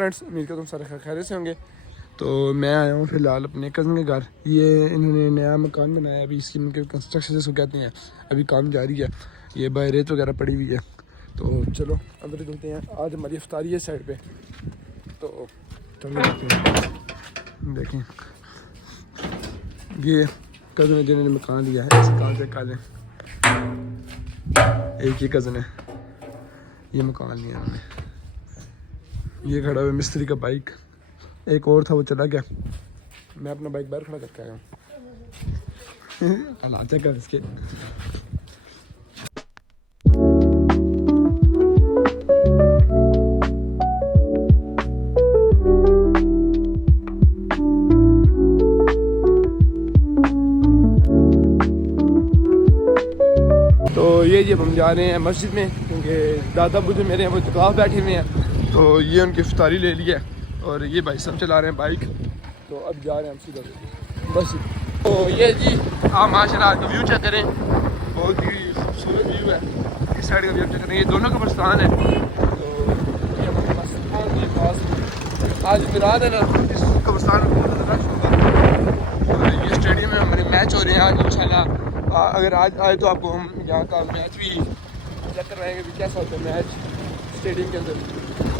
Friends, उम्मीद करता हूँ सारे खैरियत से होंगे। तो मैं आया हूँ फ़िलहाल अपने कज़न के घर। ये इन्होंने नया मकान बनाया, अभी इसकी इनके कंस्ट्रक्शन जिसको कहते हैं, अभी काम जारी है। ये बाहर रेत वगैरह पड़ी हुई है। तो चलो अंदर चलते हैं। आज हमारी इफ्तारी है साइड पे, तो चलो देखें। ये कज़न है जिन्होंने मकान लिया है, इस मकान से काले एक ही कज़न है, ये मकान लिया उन्होंने। ये खड़ा हुआ मिस्त्री का बाइक, एक और था वो चला गया। मैं अपना बाइक बाहर खड़ा करके आया हूँ। हालात कर इसके। तो ये जब हम जा रहे हैं मस्जिद में, क्योंकि दादा बुजुर्ग मेरे हैं वो इत्काफ बैठे हुए हैं, तो ये उनकी इफ्तारी ले ली है और ये भाई सब चला रहे हैं बाइक। तो अब जा रहे हैं हम सीधा बस। तो ये जी आप माशाल्लाह का व्यू चेक करें, बहुत ही खूबसूरत व्यू है। इस साइड का व्यू चेक करें, ये दोनों कब्रिस्तान है। तो ये हमारे कब्रिस्तान के पास आज मिराद है ना, इस कब्रिस्तान में बहुत ज़्यादा रश होगा। और ये स्टेडियम में हमारे मैच हो रहे हैं आज इंशाल्लाह। अगर आज आए तो आपको हम यहाँ का मैच भी चेक करवाएंगे भी कैसा होता है मैच स्टेडियम के अंदर।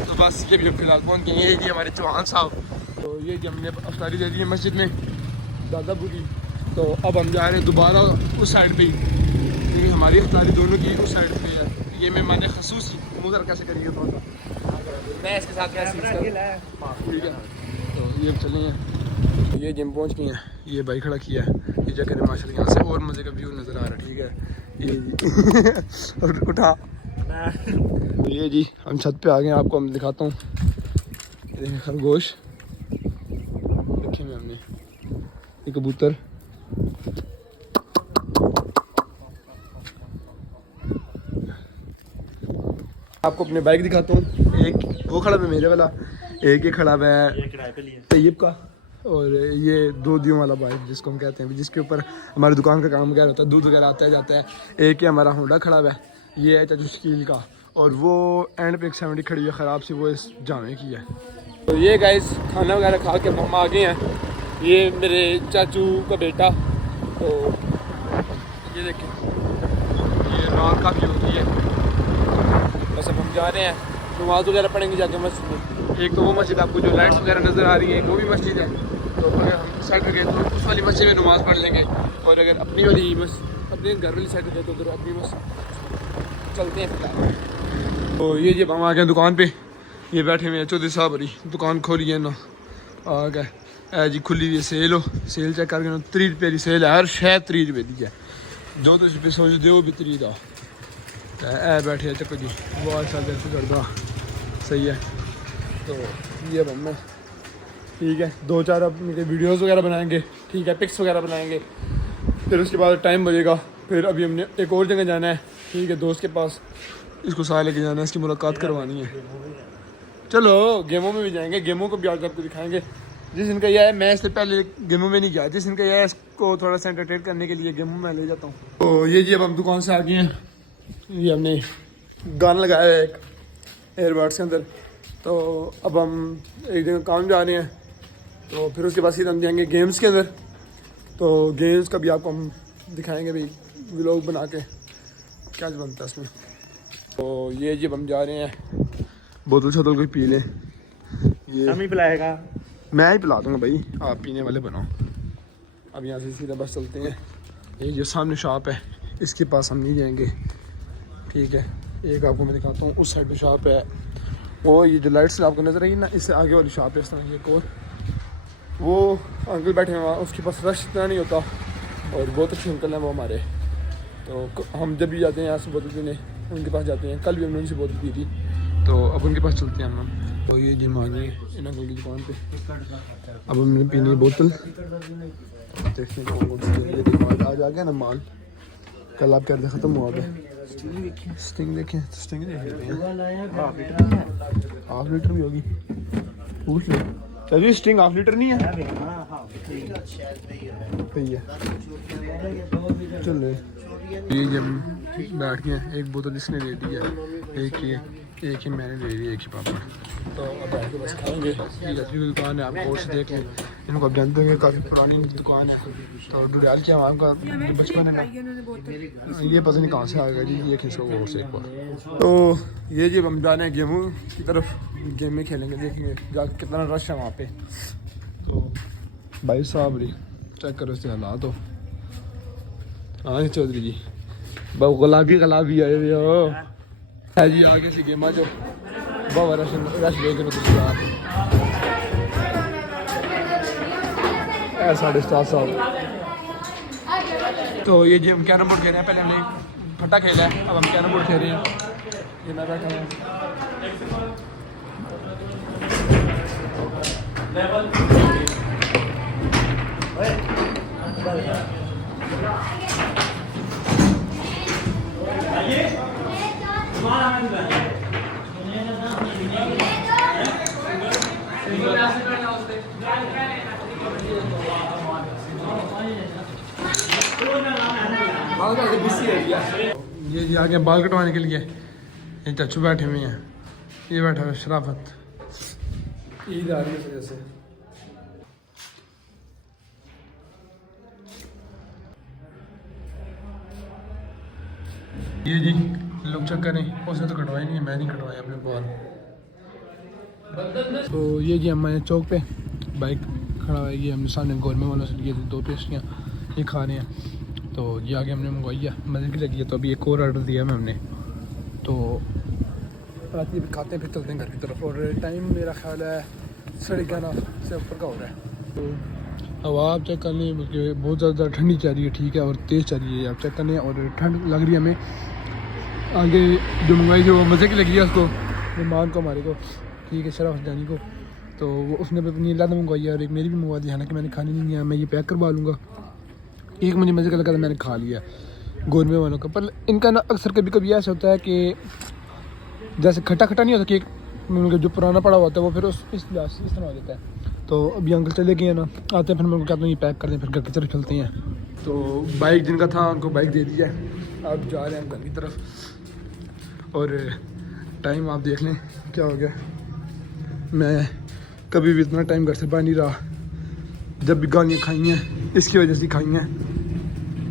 तो बस ये भी फिलहाल पहुँच गए। ये जी हमारे चौहान साहब। तो ये जी हमने अफ्तारी दे दी है मस्जिद में दादापुर की। तो अब हम जा रहे हैं दोबारा उस साइड पे ही, क्योंकि हमारी अफ्तारी दोनों की उस साइड पे है। ये मेहमान खसूस मुझे कैसे करेंगे थोड़ा सा मैं इसके साथ ठीक है। तो ये चलेंगे। ये जिम पहुँच गए हैं, ये बाइक खड़ा किया है। ये जगह है माशाल्लाह, यहाँ से और मज़े का व्यू नज़र आ रहा है। ठीक है ये उठा। ये जी हम छत पे आ गए हैं, आपको हम दिखाता हूँ। ये खरगोश रखे हुए हमने, ये कबूतर, आपको अपने बाइक दिखाता हूँ। एक वो खड़ा है मेरे वाला, एक ये खड़ा है तैयब का, और ये दो दियों वाला बाइक जिसको हम कहते हैं, जिसके ऊपर हमारी दुकान का काम वगैरह होता है, दूध वगैरह आता है जाता है। एक ही हमारा होंडा खड़ा हुआ है, ये है चाचू शकील का, और वो एंड पे एक 70 खड़ी है ख़राब सी, वो इस जामे की है। तो ये गाइस खाना वगैरह खा के हम आ गए हैं। ये मेरे चाचू का बेटा। तो ये देखें, ये रात काफ़ी होती है। बस अब हम जा रहे हैं, नमाज़ वगैरह पढ़ेंगे जाके मस्जिद में। एक तो वो मस्जिद आपको जो लाइट्स वगैरह नज़र आ रही है वो भी मस्जिद है। तो अगर हम साइड में गए तो उस वाली मस्जिद में नमाज़ पढ़ लेंगे, और अगर अपनी वाली अपने घर वाली साइड गए तो उधर अपनी मस्जिद चलते हैं फिलहाल। तो ये जब हम आ गए दुकान पे, ये बैठे हुए हैं चौधरी साहब बड़ी दुकान खोली है ना, आ गए जी खुली हुई है। सेल हो, सेल चेक करके 30 रुपये की सेल है, हर शहर 30 रुपये की है। जो तुम पे सोच दो भी 30 का है। बैठे चक्कर जी बहुत साल ऐसे करता सही है। तो ये मैं ठीक है 2-4 अपने वीडियोज़ वगैरह बनाएंगे, ठीक है, पिक्स वगैरह बनाएंगे। फिर उसके बाद टाइम बचेगा, फिर अभी हमने एक और जगह जाना है, ठीक है, दोस्त के पास। इसको साथ लेके जाना है, इसकी मुलाकात करवानी है। चलो गेमों में भी जाएंगे, गेमों को भी आज आपको दिखाएंगे। जिस दिन का यह है, मैं इससे पहले गेमों में नहीं गया, जिस दिन का यह है इसको थोड़ा सा एंटरटेन करने के लिए गेमों में ले जाता हूँ। तो ये जी अब हम दुकान से आ गए हैं। ये हमने गाना लगाया है एक एयरबड्स के अंदर। तो अब हम एक जगह काम जा रहे हैं, तो फिर उसके बाद सीधा हम जाएंगे गेम्स के अंदर। तो गेम्स का भी आपको हम दिखाएंगे भाई, व्लॉग बना के क्या बनता है इसमें। तो ये जब हम जा रहे हैं, बोतल शोतल कोई पी लें, ये हम ही पिलाएगा, मैं ही पिला दूँगा भाई, आप पीने वाले बनाओ। अब यहाँ से सीधा बस चलते हैं। ये जो सामने शॉप है इसके पास हम नहीं जाएंगे, ठीक है। एक आपको मैं दिखाता हूँ, उस साइड पे शॉप है, वो ये जो लाइट्स आपको नज़र आई ना, इससे आगे वाली शॉप है इस तरह की एक और। वो अंकल बैठे हैं वहाँ, उसके पास रश इतना नहीं होता, और बहुत अच्छे अंकल हैं वो हमारे। तो हम जब भी जाते हैं यहाँ से बोतल पीने उनके पास जाते हैं। कल भी हमने उनसे बोतल पी थी, तो अब उनके पास चलते हैं हम। तो ये जिम आ गए इन अंकल की दुकान पे। अब हमने पीनी है बोतल, देखते हैं कौन आज आ गया ना माल। कल आप कर दे ख़त्म हुआ है। स्टिंग देखें, स्टिंग देख लेते हैं, हाफ लीटर भी होगी, पूछ लो। चलिए स्टिंग हाफ लीटर नहीं है, सही है। चलो ये जब बैठ गए, एक बोतल इसने दे दी है, एक ये एक ही मैंने ले ली, एक ही पापड़। तो अब बैठ के बस खाएंगे। ये लकड़ी की दुकान है, आप गौर से देख लें, इनको अब जानते हैं, काफ़ी पुरानी दुकान है। तो डुरियाल की हमारे का बचपन है, ये पता नहीं कहाँ से आ गया जी, ये खिंचो गौर से एक बार। तो ये जी हम जाने हैं गेहूँ की तरफ, गेम में खेलेंगे, देखेंगे जा कितना रश है वहाँ पे। तो भाई साहब री चेक करो इसके हालात हो। हाँ चौधरी जी बहु गुलाबी आए हुए हो है जी, आगे से गेम जो बहुत रश देख रहे हो साढ़े 7 साल। तो ये जी हम कैरम बोर्ड खेल रहे हैं, पहले हमने फट्टा खेला है, अब हम कैरम बोर्ड खेल रहे हैं। ये मैं बैठा हूँ। ये जी आगे बाल कटवाने के लिए ये चाचू बैठे हुए हैं, ये बैठा है शराफत। ईद आ रही है इस वजह से। ये जी लोग चेक करें, उसने तो कटवाई नहीं है, मैं नहीं कटवाया अपने बाल। तो ये जी हमारे चौक पे बाइक खड़ा हुआ है, ये हमने सामने गवर्नमेंट वालों से लिए थे 2 पेस्ट्रियाँ, ये खा रहे हैं। तो ये आगे हमने मंगवाई है, मज़े की लगी है, तो अभी एक और ऑर्डर दिया है हमने। तो रात में खाते हैं, फिर चलते हैं घर की तरफ। और टाइम मेरा ख्याल है 11:30 से ऊपर का हो रहा है। तो हवा आप चेक कर लें, बल्कि बहुत ज़्यादा ठंडी चल रही है, ठीक है, और तेज़ चल रही है, आप चेक कर लें। और ठंड लग रही है हमें। आगे जो मंगवाई थी वो मज़े की लगी है उसको, मेहमान को, हमारे को, ठीक है, शराफ जानी को। तो वो उसने भी अपनी लादा मंगवाई है और एक मेरी भी मंगवा दी, हालांकि मैंने खानी नहीं है, मैं ये पैक करवा लूँगा। एक मुझे मज़े का लगा था, मैंने खा लिया गौरमे वालों का। पर इनका ना अक्सर कभी कभी ऐसा होता है कि जैसे खट्टा खट्टा नहीं होता केक, जो पुराना पड़ा होता है वो फिर इस तरह हो जाता है। तो अभी अंकल चले गए हैं ना, आते हैं, फिर मैं उनको कहता हूँ ये पैक कर दें, फिर घर की तरफ चलते हैं। तो बाइक जिनका था उनको बाइक दे दिया है, अब जा रहे हैं हम घर की तरफ। और टाइम आप देख लें क्या हो गया, मैं कभी भी इतना टाइम घर से बाहर नहीं रहा। जब भी गालियाँ खाई हैं इसकी वजह से खाई हैं,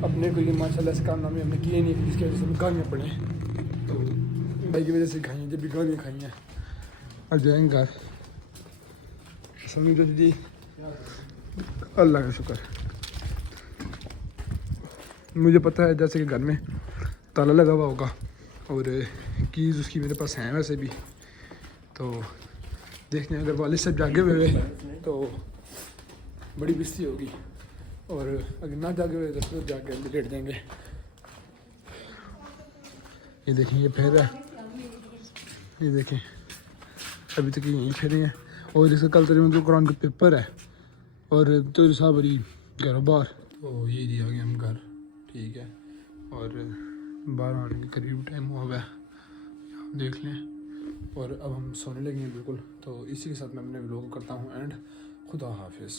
अपने को ये माशाल्लाह से कारनामे हमने किए नहीं जिसकी वजह से गालियाँ पड़े, तो भाई की वजह से खाई हैं, जब भी गालियाँ खाई हैं। और जाएंगे घर, समझो जी, अल्लाह का शुक्र। मुझे पता है जैसे कि घर में ताला लगा हुआ होगा और कीज़ उसकी मेरे पास हैं वैसे भी। तो देखते हैं, अगर वालिद साहब जागे हुए तो बड़ी बेइज्जती होगी, और अगर ना जागे हुए तो फिर जाके लेट जाएंगे। ये देखें, ये फेर है, ये देखें अभी तक यहीं फेरे हैं। और इसका कल तक तो कुरान का पेपर है और तो साहब बड़ी घरों बाहर। तो ये जी आ गए हम घर, ठीक है, और 12 आने के करीब टाइम हुआ हुआ है, आप देख लें। और अब हम सोने लगे हैं बिल्कुल। तो इसी के साथ मैं अपने व्लॉग करता हूँ एंड खुदा हाफिज़।